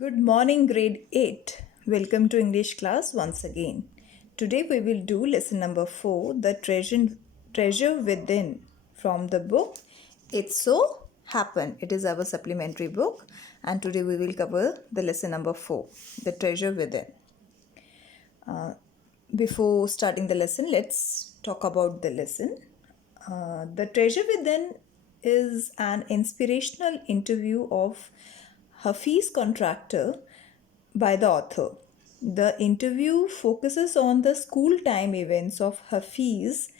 Good morning, grade 8. Welcome to English class once again. Today we will do lesson number 4, The Treasure Within, from the book It So Happened. It is our supplementary book, and today we will cover the lesson number 4, The Treasure Within. Before starting the lesson, let's talk about the lesson. The Treasure Within is an inspirational interview of Hafiz Contractor by the author. The interview focuses on the school time events of Hafiz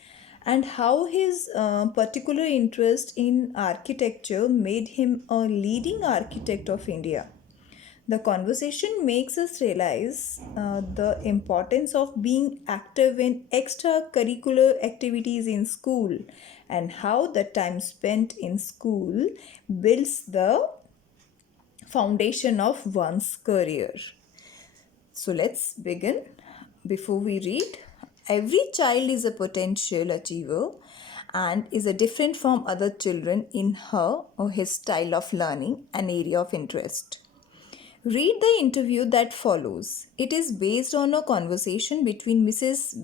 and how his particular interest in architecture made him a leading architect of India. The conversation makes us realize the importance of being active in extracurricular activities in school and how the time spent in school builds the foundation of one's career. So let's begin. Before we read, every child is a potential achiever and is a different from other children in her or his style of learning and area of interest. Read the interview that follows. It is based on a conversation between Mrs.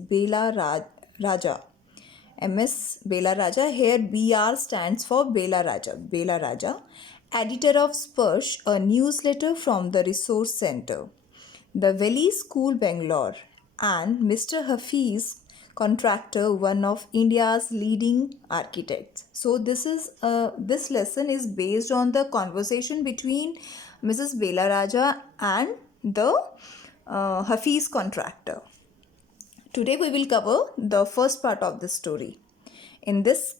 Raja. MS Bela Raja. Here BR stands for Bela Raja. Bela Raja, editor of Sparsh, a newsletter from the Resource Center, the Valley School, Bangalore, and Mr. Hafiz Contractor, one of India's leading architects. So this lesson is based on the conversation between Mrs. Bela Raja and the Hafiz Contractor. Today we will cover the first part of the story. In this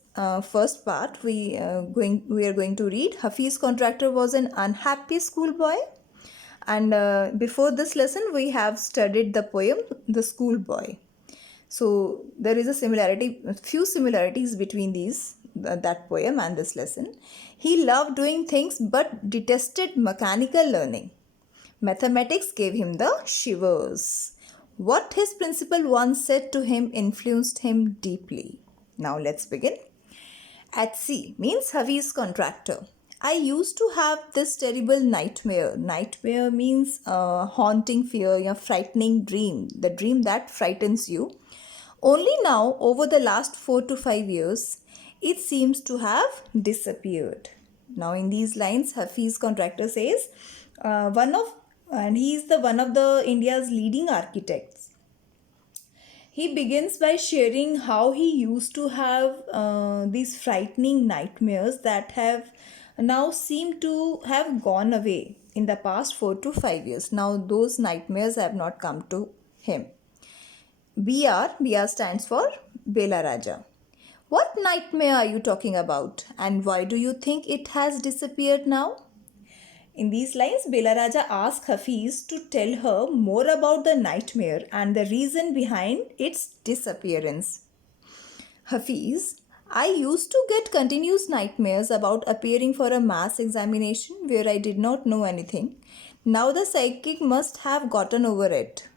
first part, we are going to read. Hafiz Contractor was an unhappy schoolboy, and before this lesson we have studied the poem The Schoolboy. So there is a few similarities between that poem and this lesson. He loved doing things but detested mechanical learning. Mathematics gave him the shivers. What his principal once said to him influenced him deeply. Now let's begin. At sea means Hafiz Contractor. I used to have this terrible nightmare. Nightmare means haunting fear, a frightening dream, the dream that frightens you. Only now, over the last 4 to 5 years, it seems to have disappeared. Now in these lines, Hafiz Contractor says, he is one of the India's leading architects. He begins by sharing how he used to have these frightening nightmares that have now seem to have gone away in the past 4 to 5 years. Now those nightmares have not come to him. BR stands for Bela Raja. What nightmare are you talking about, and why do you think it has disappeared now? In these lines, Bela Raja asks Hafiz to tell her more about the nightmare and the reason behind its disappearance. Hafiz, I used to get continuous nightmares about appearing for a maths examination where I did not know anything. Now the psychic must have gotten over it.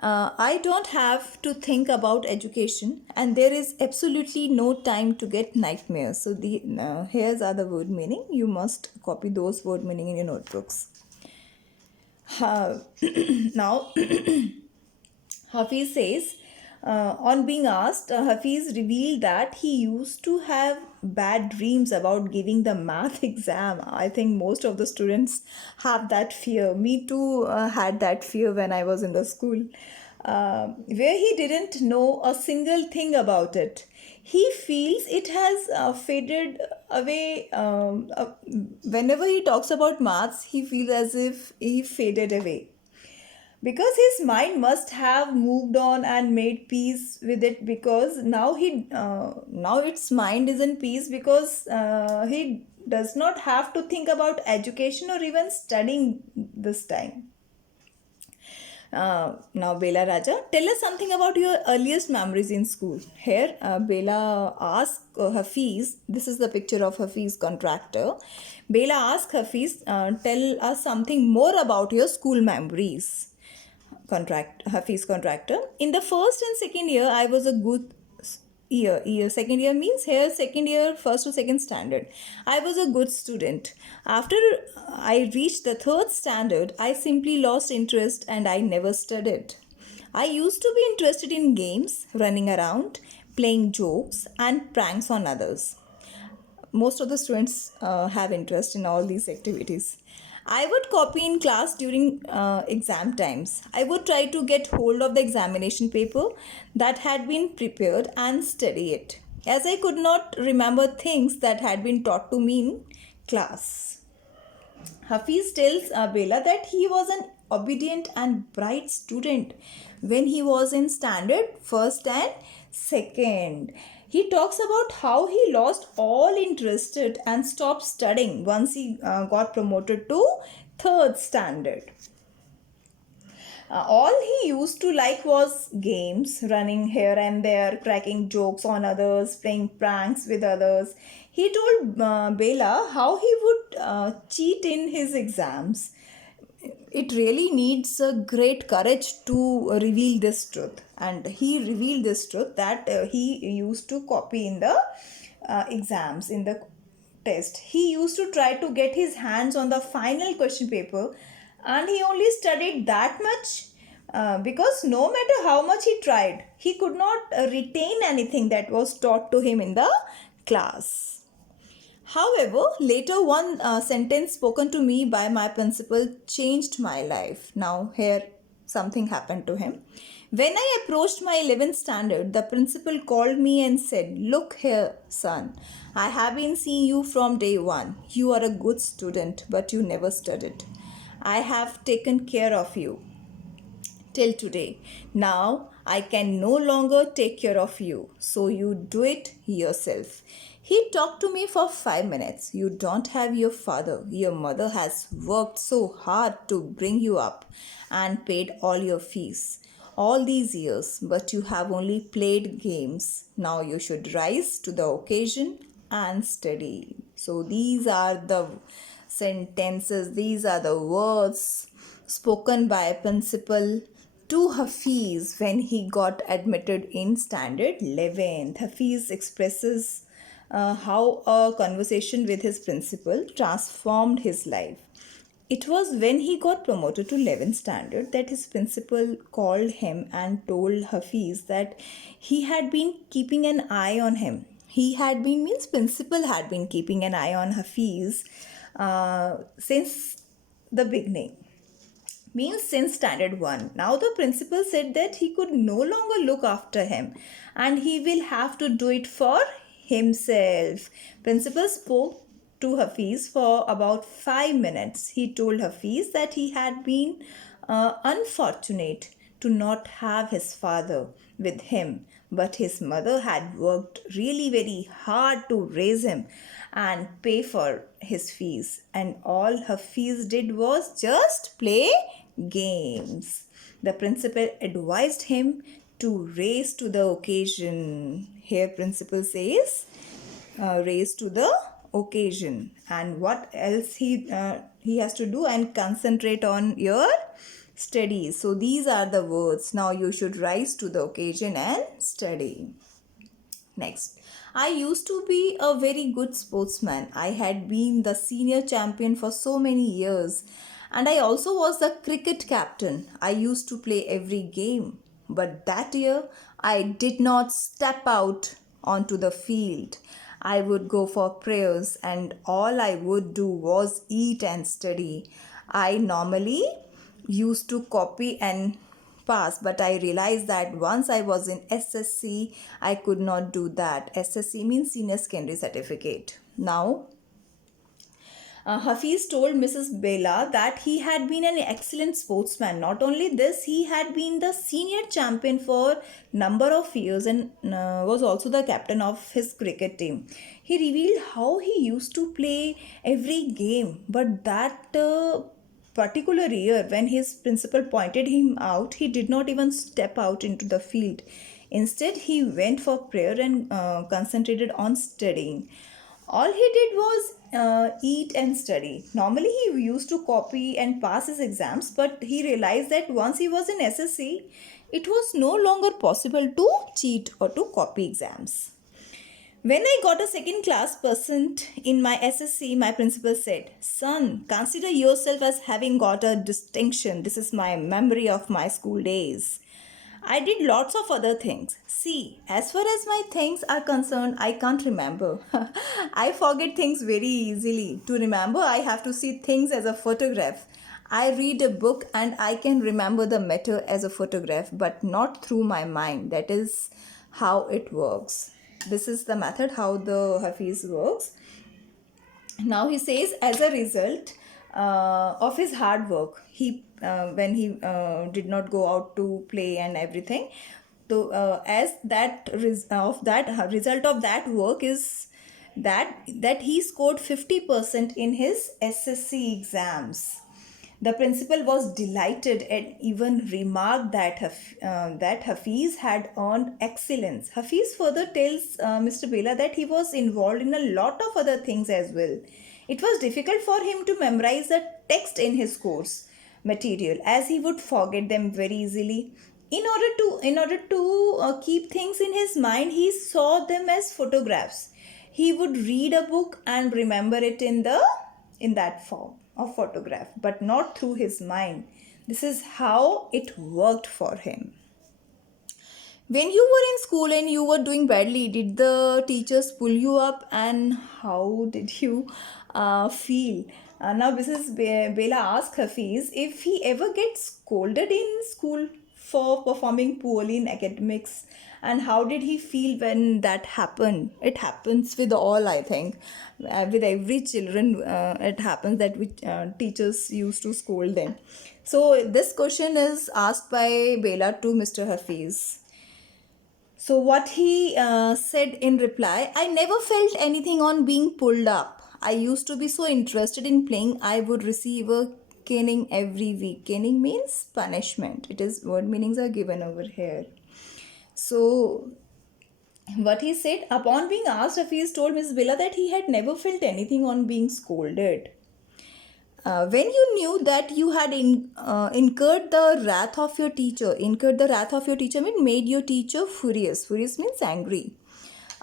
I don't have to think about education, and there is absolutely no time to get nightmares. So here's the word meaning. You must copy those word meaning in your notebooks. Now Hafiz says, on being asked, Hafiz revealed that he used to have bad dreams about giving the math exam. I think most of the students have that fear. Me too had that fear when I was in the school, where he didn't know a single thing about it. He feels it has faded away. Whenever he talks about maths, he feels as if he faded away, because his mind must have moved on and made peace with it, because now its mind is in peace, because he does not have to think about education or even studying this time. Now Bela Raja, tell us something about your earliest memories in school. Here Bela asks Hafiz, this is the picture of Hafiz Contractor. Bela asks Hafiz, tell us something more about your school memories. Hafiz Contractor, in the first and second year I was a good Second year means here second year, first to second standard. I was a good student. After I reached the third standard, I simply lost interest and I never studied. I used to be interested in games, running around, playing jokes, and pranks on others. Most of the students have interest in all these activities. I would copy in class during exam times. I would try to get hold of the examination paper that had been prepared and study it, as I could not remember things that had been taught to me in class. Hafiz tells Bela that he was an obedient and bright student when he was in standard first and second. He talks about how he lost all interest and stopped studying once he got promoted to third standard. All he used to like was games, running here and there, cracking jokes on others, playing pranks with others. He told Bela how he would cheat in his exams. It really needs a great courage to reveal this truth, and he revealed this truth that he used to copy in the exams, in the test. He used to try to get his hands on the final question paper, and he only studied that much because no matter how much he tried, he could not retain anything that was taught to him in the class. However, later one sentence spoken to me by my principal changed my life. Now, here something happened to him. When I approached my 11th standard, the principal called me and said, "Look here, son. I have been seeing you from day one. You are a good student, but you never studied. I have taken care of you till today. Now I can no longer take care of you, so you do it yourself." He talked to me for 5 minutes. "You don't have your father. Your mother has worked so hard to bring you up and paid all your fees all these years, but you have only played games. Now you should rise to the occasion and study." So these are the sentences, these are the words spoken by a principal to Hafiz when he got admitted in standard 11th. Hafiz expresses how a conversation with his principal transformed his life. It was when he got promoted to 11th standard that his principal called him and told Hafiz that he had been keeping an eye on him. He had been, means principal had been keeping an eye on Hafiz since the beginning, means since standard 1. Now the principal said that he could no longer look after him and he will have to do it for himself. Principal spoke to Hafiz for about 5 minutes. He told Hafiz that he had been unfortunate to not have his father with him, but his mother had worked really very hard to raise him and pay for his fees, and all Hafiz did was just play games. The principal advised him to raise to the occasion. Here principal says raise to the occasion, and what else he has to do, and concentrate on your studies. So these are the words. Now you should rise to the occasion and study. Next, I used to be a very good sportsman. I had been the senior champion for so many years, and I also was the cricket captain. I used to play every game, but that year I did not step out onto the field. I would go for prayers, and all I would do was eat and study. I normally used to copy and pass, but I realized that once I was in SSC, I could not do that. SSC means Senior Secondary Certificate. Now, Hafiz told Mrs. Bela that he had been an excellent sportsman. Not only this, he had been the senior champion for number of years and was also the captain of his cricket team. He revealed how he used to play every game, but that particular year when his principal pointed him out, he did not even step out into the field. Instead, he went for prayer and concentrated on studying. All he did was eat and study. Normally, he used to copy and pass his exams, but he realized that once he was in SSC, It was no longer possible to cheat or to copy exams. When I got a second class percent in my SSC, my principal said, "Son, consider yourself as having got a distinction. This is my memory of my school days." I did lots of other things. See, as far as my things are concerned, I can't remember. I forget things very easily. To remember, I have to see things as a photograph. I read a book and I can remember the matter as a photograph, but not through my mind. That is how it works. This is the method how the Hafiz works. Now he says, as a result of his hard work, he when he did not go out to play and everything, so as that of that result of that work is that he scored 50% in his SSC exams. The principal was delighted and even remarked that Hafiz had earned excellence. Hafiz further tells Mr. Bela that he was involved in a lot of other things as well. It was difficult for him to memorize the text in his course material, as he would forget them very easily. In order to keep things in his mind, he saw them as photographs. He would read a book and remember it in that form of photograph, but not through his mind. This is how it worked for him. When you were in school and you were doing badly, did the teachers pull you up, and how did you feel? Now, Mrs. Bela asked Hafiz if he ever gets scolded in school for performing poorly in academics, and how did he feel when that happened. It happens with all, I think. With every children, it happens that teachers used to scold them. So this question is asked by Bela to Mr. Hafiz. So, what he said in reply, I never felt anything on being pulled up. I used to be so interested in playing, I would receive a caning every week. Caning means punishment. It is word meanings are given over here. So, what he said, upon being asked, Hafiz told Miss Bella that he had never felt anything on being scolded. When you knew that you had incurred the wrath of your teacher, means made your teacher furious. Furious means angry.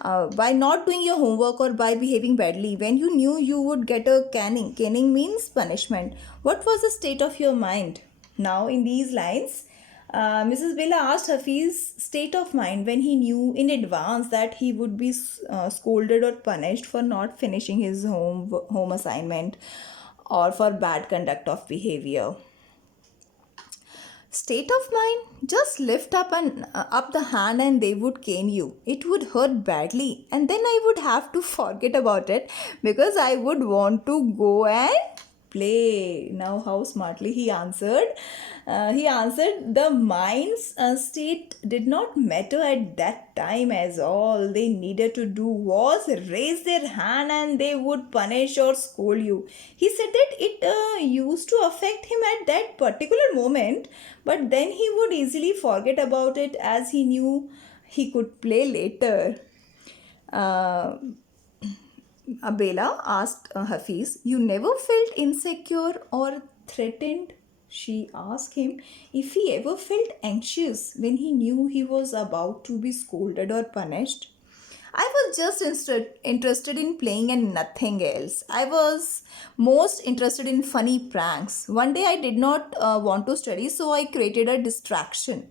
By not doing your homework or by behaving badly, when you knew you would get a caning. Caning means punishment. What was the state of your mind? Now, in these lines, Mrs. Bella asked Hafiz's state of mind when he knew in advance that he would be scolded or punished for not finishing his home assignment or for bad conduct of behavior. State of mind, just lift up the hand and they would cane you. It would hurt badly, and then I would have to forget about it because I would want to go and play. Now, how smartly he answered. He answered, the mind's state did not matter at that time, as all they needed to do was raise their hand and they would punish or scold you. He said that it used to affect him at that particular moment, but then he would easily forget about it as he knew he could play later. Abela asked Hafiz, you never felt insecure or threatened? She asked him if he ever felt anxious when he knew he was about to be scolded or punished. I was just interested in playing and nothing else. I was most interested in funny pranks. One day I did not want to study, so I created a distraction.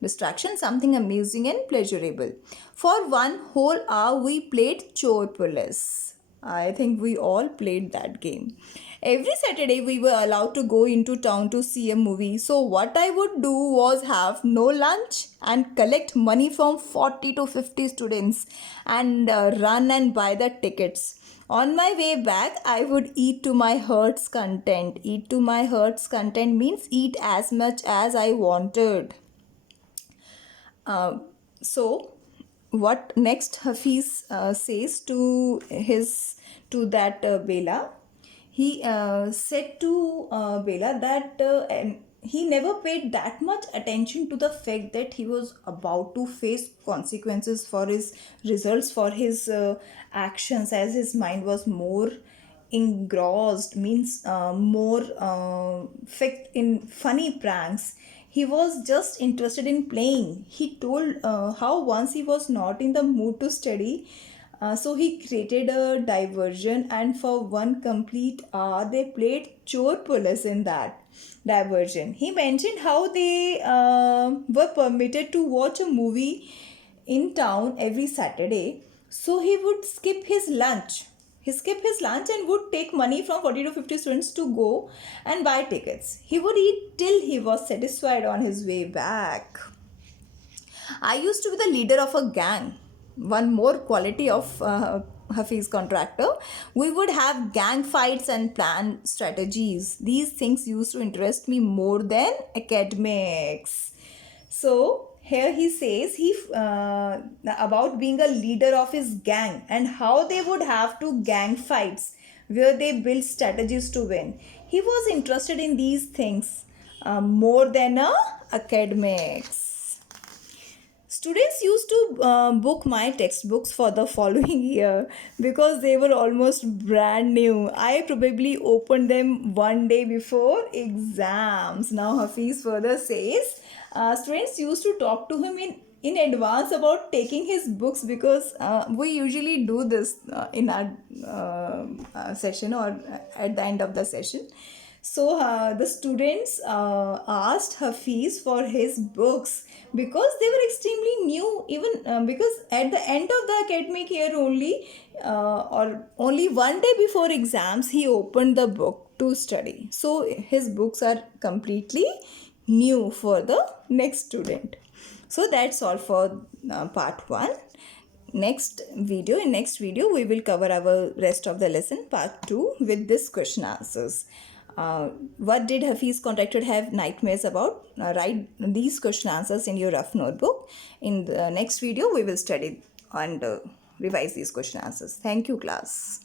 Distraction, something amusing and pleasurable. For one whole hour, we played Chor Police. I think we all played that game. Every Saturday, we were allowed to go into town to see a movie. So, what I would do was have no lunch and collect money from 40 to 50 students and run and buy the tickets. On my way back, I would eat to my heart's content. Eat to my heart's content means eat as much as I wanted. So, what next Hafiz says to that Bela, he said to Bela that he never paid that much attention to the fact that he was about to face consequences for his results, for his actions, as his mind was more engrossed, means more in funny pranks. He was just interested in playing. He told how once he was not in the mood to study, so he created a diversion, and for one complete hour, they played chore police in that diversion. He mentioned how they were permitted to watch a movie in town every Saturday, so he would skip his lunch. He skipped his lunch and would take money from 40 to 50 students to go and buy tickets. He would eat till he was satisfied on his way back. I used to be the leader of a gang. One more quality of Hafiz Contractor. We would have gang fights and plan strategies. These things used to interest me more than academics. So here he says he about being a leader of his gang and how they would have to gang fights where they build strategies to win. He was interested in these things more than academics. Students used to book my textbooks for the following year because they were almost brand new. I probably opened them one day before exams. Now Hafiz further says students used to talk to him in advance about taking his books because we usually do this in our session or at the end of the session. So the students asked Hafiz for his books because they were extremely new, even because at the end of the academic year only, or only one day before exams, he opened the book to study. So his books are completely new for the next student. So that's all for part 1. In next video we will cover our rest of the lesson, part 2, with this question answers. What did Hafiz Contractor have nightmares about? Write these question answers in your rough notebook. In the next video we will study and revise these question answers. Thank you, class.